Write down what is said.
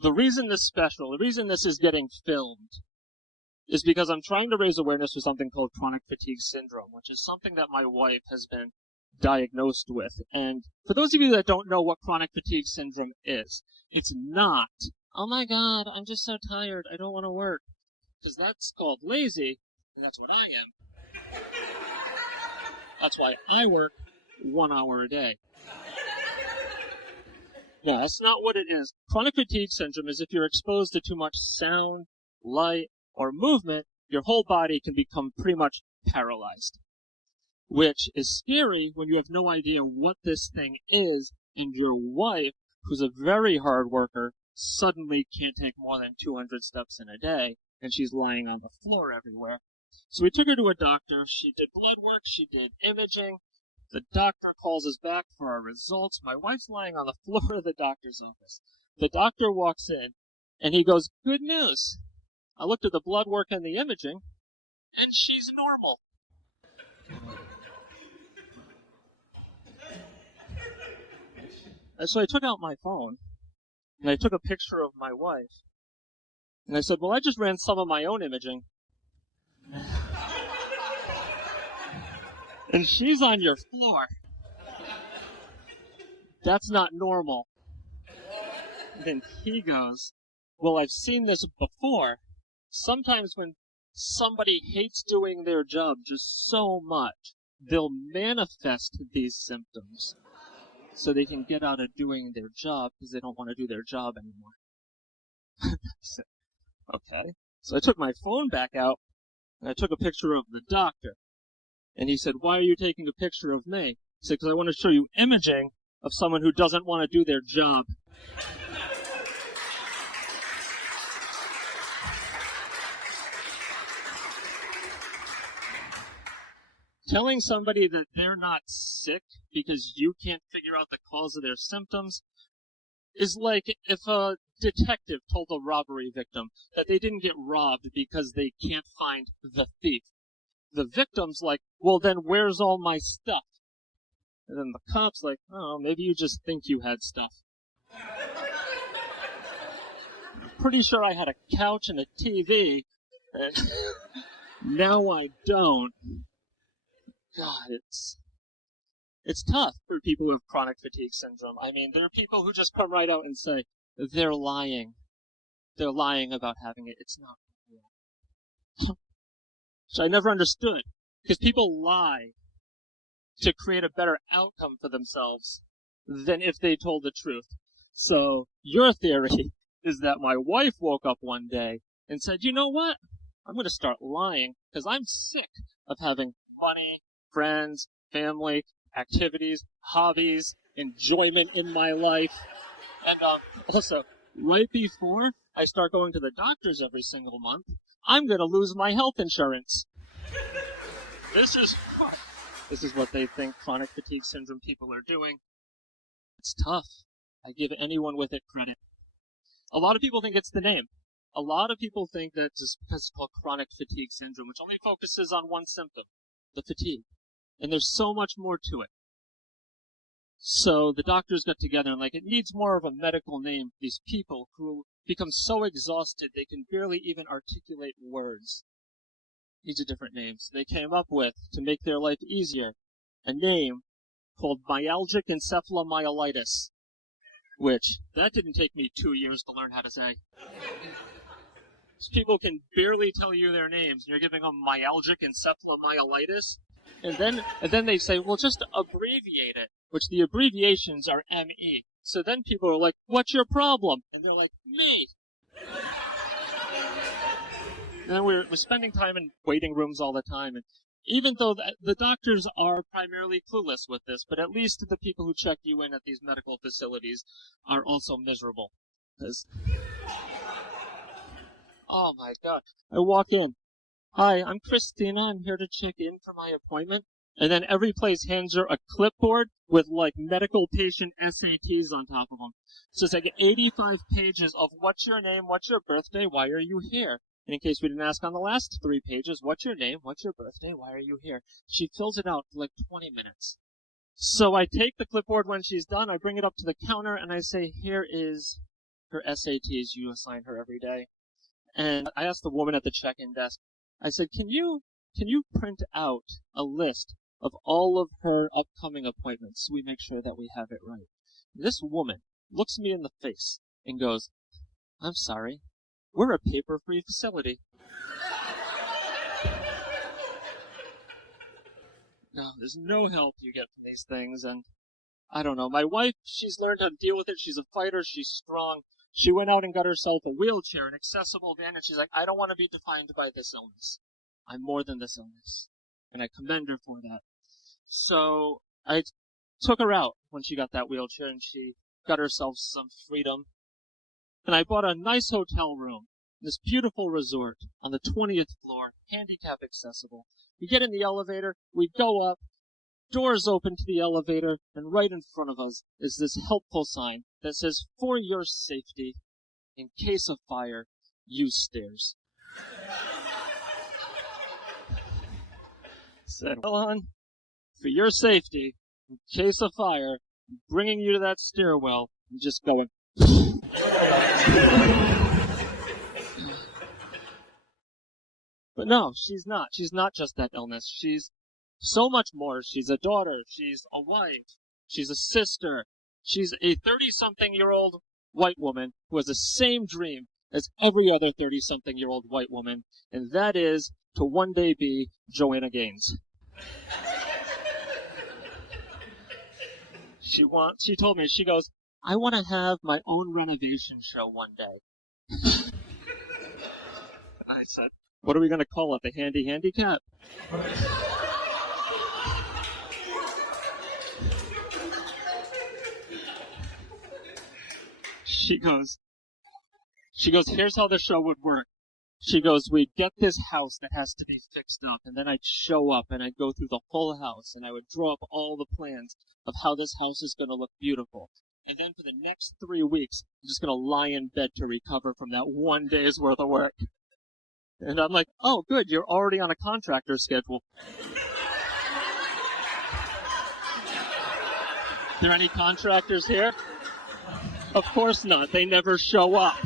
The reason this is getting filmed is because I'm trying to raise awareness for something called chronic fatigue syndrome, which is something that my wife has been diagnosed with. And for those of you that don't know what chronic fatigue syndrome is, it's not, oh my God, I'm just so tired, I don't want to work. Because that's called lazy, and that's what I am. That's why I work 1 hour a day. No, that's not what it is. Chronic fatigue syndrome is if you're exposed to too much sound, light, or movement, your whole body can become pretty much paralyzed. Which is scary when you have no idea what this thing is, and your wife, who's a very hard worker, suddenly can't take more than 200 steps in a day, and she's lying on the floor everywhere. So we took her to a doctor. She did blood work. She did imaging. The doctor calls us back for our results. My wife's lying on the floor of the doctor's office. The doctor walks in, and he goes, "Good news. I looked at the blood work and the imaging, and she's normal." And so I took out my phone, and I took a picture of my wife, and I said, well, I just ran some of my own imaging. And she's on your floor. That's not normal. And then he goes, well, I've seen this before. Sometimes when somebody hates doing their job just so much, they'll manifest these symptoms so they can get out of doing their job because they don't want to do their job anymore. I said, okay. So I took my phone back out, and I took a picture of the doctor. And he said, why are you taking a picture of me? He said, because I want to show you imaging of someone who doesn't want to do their job. Telling somebody that they're not sick because you can't figure out the cause of their symptoms is like if a detective told a robbery victim that they didn't get robbed because they can't find the thief. The victim's like, well, then where's all my stuff? And then the cop's like, oh, maybe you just think you had stuff. I'm pretty sure I had a couch and a TV, and now I don't. God, it's tough for people who have chronic fatigue syndrome. I mean, there are people who just come right out and say, they're lying. They're lying about having it. It's not real. Which I never understood. Because people lie to create a better outcome for themselves than if they told the truth. So, your theory is that my wife woke up one day and said, you know what? I'm going to start lying because I'm sick of having money, friends, family, activities, hobbies, enjoyment in my life. And also, right before I start going to the doctors every single month, I'm going to lose my health insurance. This is what they think chronic fatigue syndrome people are doing. It's tough. I give anyone with it credit. A lot of people think it's the name. A lot of people think that just because it's called chronic fatigue syndrome, which only focuses on one symptom, the fatigue. And there's so much more to it. So the doctors got together and it needs more of a medical name for these people who become so exhausted they can barely even articulate words. Needs a different name. So they came up with, to make their life easier, a name called myalgic encephalomyelitis, which, that didn't take me 2 years to learn how to say. So people can barely tell you their names, and you're giving them myalgic encephalomyelitis. And then they say, well, just abbreviate it, which the abbreviations are ME. So then people are like, what's your problem? And they're like, me. And then we're spending time in waiting rooms all the time. And even though the doctors are primarily clueless with this, but at least the people who check you in at these medical facilities are also miserable. Oh my God. I walk in. Hi, I'm Christina. I'm here to check in for my appointment. And then every place hands her a clipboard with medical patient SATs on top of them. So it's 85 pages of what's your name, what's your birthday, why are you here? And in case we didn't ask on the last 3 pages, what's your name, what's your birthday, why are you here? She fills it out for 20 minutes. So I take the clipboard when she's done, I bring it up to the counter, and I say, here is her SATs you assign her every day. And I asked the woman at the check-in desk, I said, can you print out a list of all of her upcoming appointments so we make sure that we have it right? This woman looks me in the face and goes, I'm sorry, we're a paper-free facility. No, there's no help you get from these things, and I don't know. My wife, she's learned how to deal with it. She's a fighter. She's strong. She went out and got herself a wheelchair, an accessible van, and she's like, I don't want to be defined by this illness. I'm more than this illness. And I commend her for that. So I took her out when she got that wheelchair, and she got herself some freedom. And I bought a nice hotel room in this beautiful resort on the 20th floor, handicap accessible. We get in the elevator, we go up, doors open to the elevator, and right in front of us is this helpful sign that says, for your safety, in case of fire, use stairs. Said, well, hon, for your safety, in case of fire, I'm bringing you to that stairwell and just going. But no, she's not. She's not just that illness. She's so much more. She's a daughter. She's a wife. She's a sister. She's a 30-something-year-old white woman who has the same dream as every other 30-something-year-old white woman, and that is to one day be Joanna Gaines. She told me, she goes, I want to have my own renovation show one day. I said, what are we going to call it? The Handy Handicap? She goes, here's how the show would work. She goes, we'd get this house that has to be fixed up, and then I'd show up and I'd go through the whole house and I would draw up all the plans of how this house is going to look beautiful. And then for the next 3 weeks, I'm just going to lie in bed to recover from that one day's worth of work. And I'm like, oh, good, you're already on a contractor schedule. There any contractors here? Of course not. They never show up.